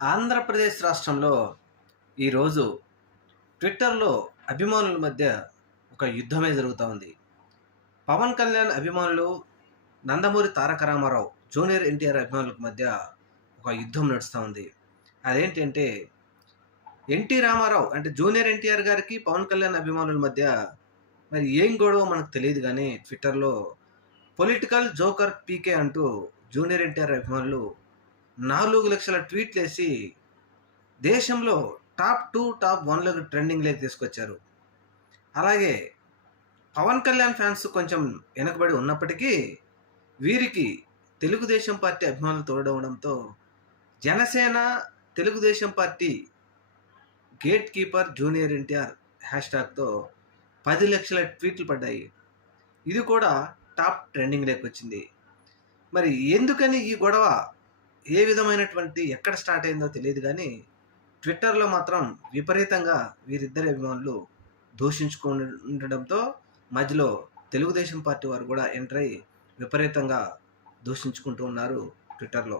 ఆంధ్రప్రదేశ్ రాష్ట్రంలో ఈరోజు ట్విట్టర్‌లో అభిమానుల మధ్య ఒక యుద్ధమే జరుగుతా ఉంది. పవన్ కళ్యాణ్ అభిమానులు, నందమూరి తారక రామారావు, జూనియర్ ఎన్టీఆర్ అభిమానుల మధ్య ఒక యుద్ధం నడుస్తా ఉంది. అదేంటి అంటే ఎన్టీ రామారావు అంటే జూనియర్ ఎన్టీఆర్ గారికి, పవన్ కళ్యాణ్ అభిమానుల మధ్య మరి ఏం గొడవో మనకు తెలీదు గానీ ట్విట్టర్‌లో పొలిటికల్ జోకర్ పీకే అంటూ జూనియర్ ఎన్టీఆర్ అభిమానులు 4,00,000 ట్వీట్‌లేసి దేశంలో టాప్ 2, టాప్ 1 ట్రెండింగ్‌లోకి తీసుకొచ్చారు. అలాగే పవన్ కళ్యాణ్ ఫ్యాన్స్ కొంచెం వెనకబడి ఉన్నప్పటికీ వీరికి తెలుగుదేశం పార్టీ అభిమానులు తోడవడంతో Janasena, Telugu Desam party gate keeper junior NTR హ్యాష్‌ట్యాగ్‌తో 10,00,000 ట్వీట్లు పడ్డాయి. ఇది కూడా టాప్ ట్రెండింగ్‌లోకి వచ్చింది. మరి ఎందుకని ఈ గొడవ ఏ విధమైనటువంటి ఎక్కడ స్టార్ట్ అయిందో తెలీదు గానీ ట్విట్టర్‌లో మాత్రం విపరీతంగా వీరిద్దరి అభిమానులు దూషించుకుంటుండడంతో మధ్యలో తెలుగుదేశం పార్టీ వారు కూడా ఎంటర్ అయ్యి విపరీతంగా దూషించుకుంటూ ఉన్నారు ట్విట్టర్‌లో.